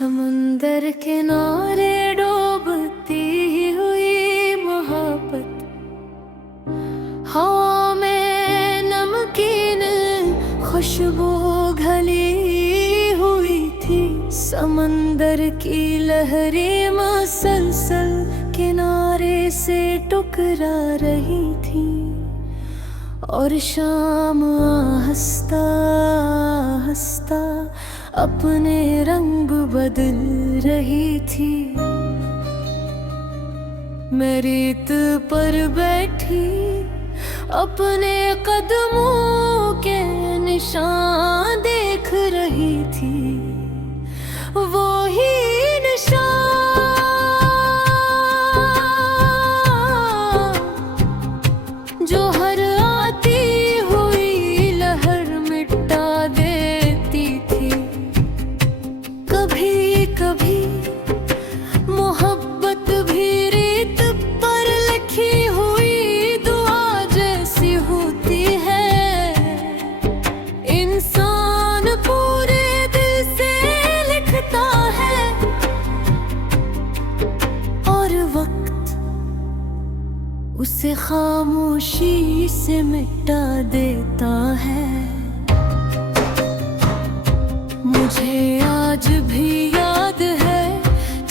समुंदर किनारे डूबती हुई मोहब्बत, हवा में नमकीन खुशबू घली हुई थी। समंदर की लहरें मसलसल किनारे से टकरा रही थी, और शाम आहिस्ता आहिस्ता अपने रंग बदल रही थी। मैं रेत पर बैठी अपने कदमों के निशान देख रही थी, वो ही निशान जो हर आती हुई लहर मिटा देती थी। कभी कभी मोहब्बत भी रेत पर लिखी हुई दुआ जैसी होती है। इंसान पूरे दिल से लिखता है और वक्त उसे खामोशी से मिटा देता है। मुझे आज भी याद है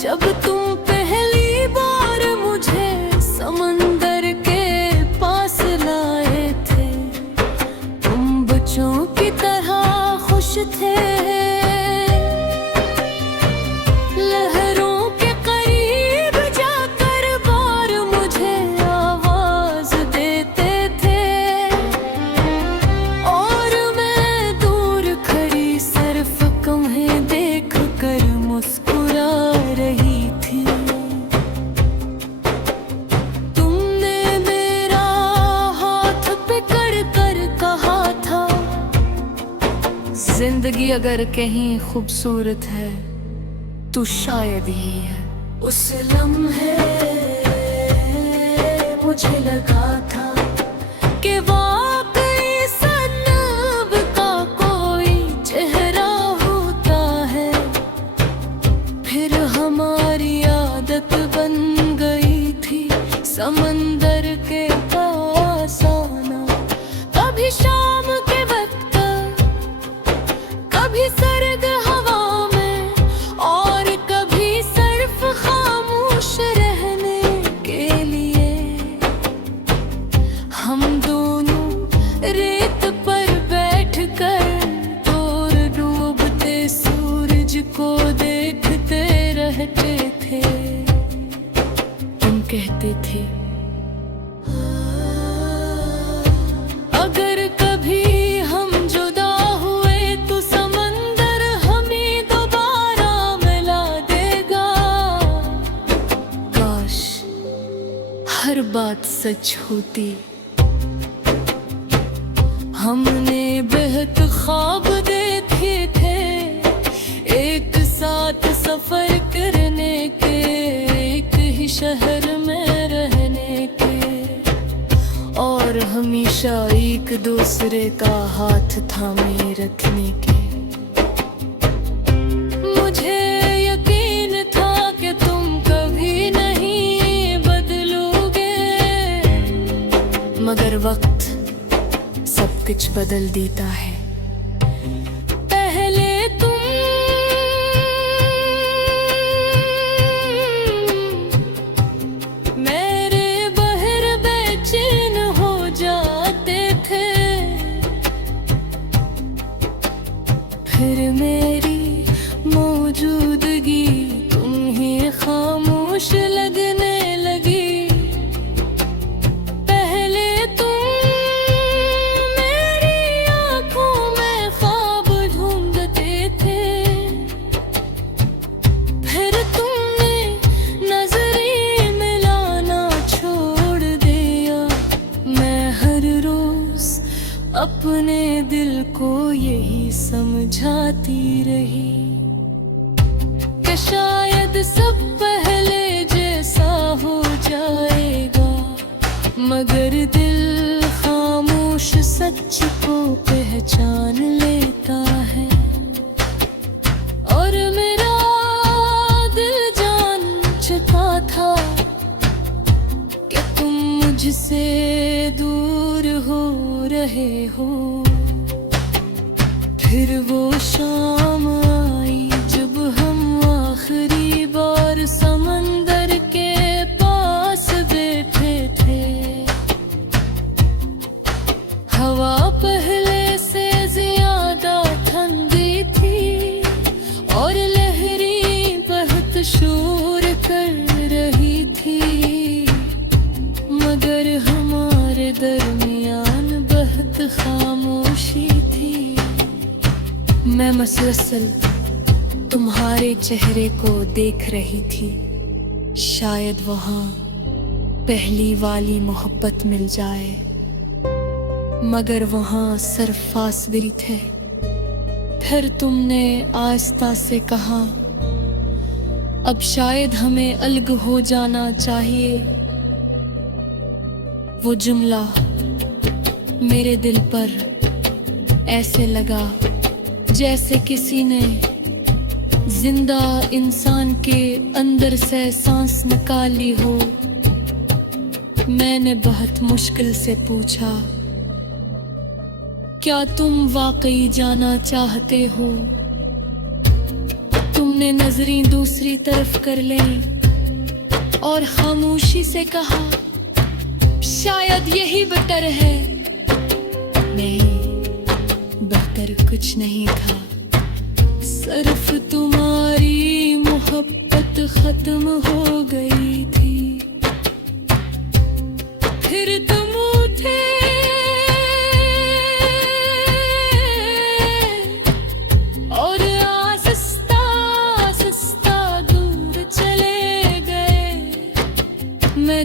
जब तुम पहली बार मुझे समंदर के पास लाए थे। तुम बच्चों की तरह खुश थे, लहरों के करीब जाकर बार मुझे आवाज देते थे, और मैं दूर खड़ी सिर्फ तुम्हें देख कर मुस्कुरा रही थी। तुमने मेरा हाथ पकड़ कर कहा था, जिंदगी अगर कहीं खूबसूरत है तो शायद ही है। उस लम्हे मुझे लगा था कि वाकई सनब का कोई चेहरा होता है। फिर हमारी आदत बन गई थी समंदर के पास आना, कभी शाम के वक्त, कभी सर्द हवा में, और कभी सिर्फ खामोश रहने के लिए। हम दोनों रेत पर बैठकर दूर डूबते सूरज को देखते रहते थे। तुम कहते थे अगर कभी हम जुदा हुए तो समंदर हमें दोबारा मिला देगा। काश हर बात सच होती। हमने बेहद ख्वाब देखे थे, एक साथ सफर करने के, एक ही शहर में रहने के, और हमेशा एक दूसरे का हाथ थामे रखने के। मुझे यकीन था कि तुम कभी नहीं बदलोगे, मगर वक्त सब कुछ बदल देता है। पहले तुम मेरे बहर बेचैन हो जाते थे, फिर मेरी मौजूदगी तुम्हें खामोश लगने लगी। पहले तुम मेरी आंखों में ख्वाब ढूंढते थे, फिर तुमने नजरें मिलाना छोड़ दिया। मैं हर रोज अपने दिल को यही समझाती रही कि शायद सब पहले जैसा हो जाएगा, मगर दिल खामोश सच को पहचान लेता है। और मेरा रहे हो। फिर वो शाम आई जब हम आखिरी बार समंदर के पास बैठे थे। हवा पहले से ज्यादा ठंडी थी और लहरें बहुत शोर कर रही थी, मगर हमारे दरमियान बहुत खामोशी थी। मैं मुसलसल तुम्हारे चेहरे को देख रही थी, शायद वहाँ पहली वाली मोहब्बत मिल जाए, मगर वहाँ सिर्फ फासले थे। फिर तुमने आहिस्ता से कहा, अब शायद हमें अलग हो जाना चाहिए। वो जुमला मेरे दिल पर ऐसे लगा जैसे किसी ने जिंदा इंसान के अंदर से सांस निकाली हो। मैंने बहुत मुश्किल से पूछा, क्या तुम वाकई जाना चाहते हो? तुमने नजरें दूसरी तरफ कर लीं और खामोशी से कहा, शायद यही बेहतर है। नहीं, बेहतर कुछ नहीं था, सिर्फ तुम्हारी मोहब्बत खत्म हो गई थी। फिर तुम उठे और आहिस्ता आहिस्ता दूर चले गए। मैं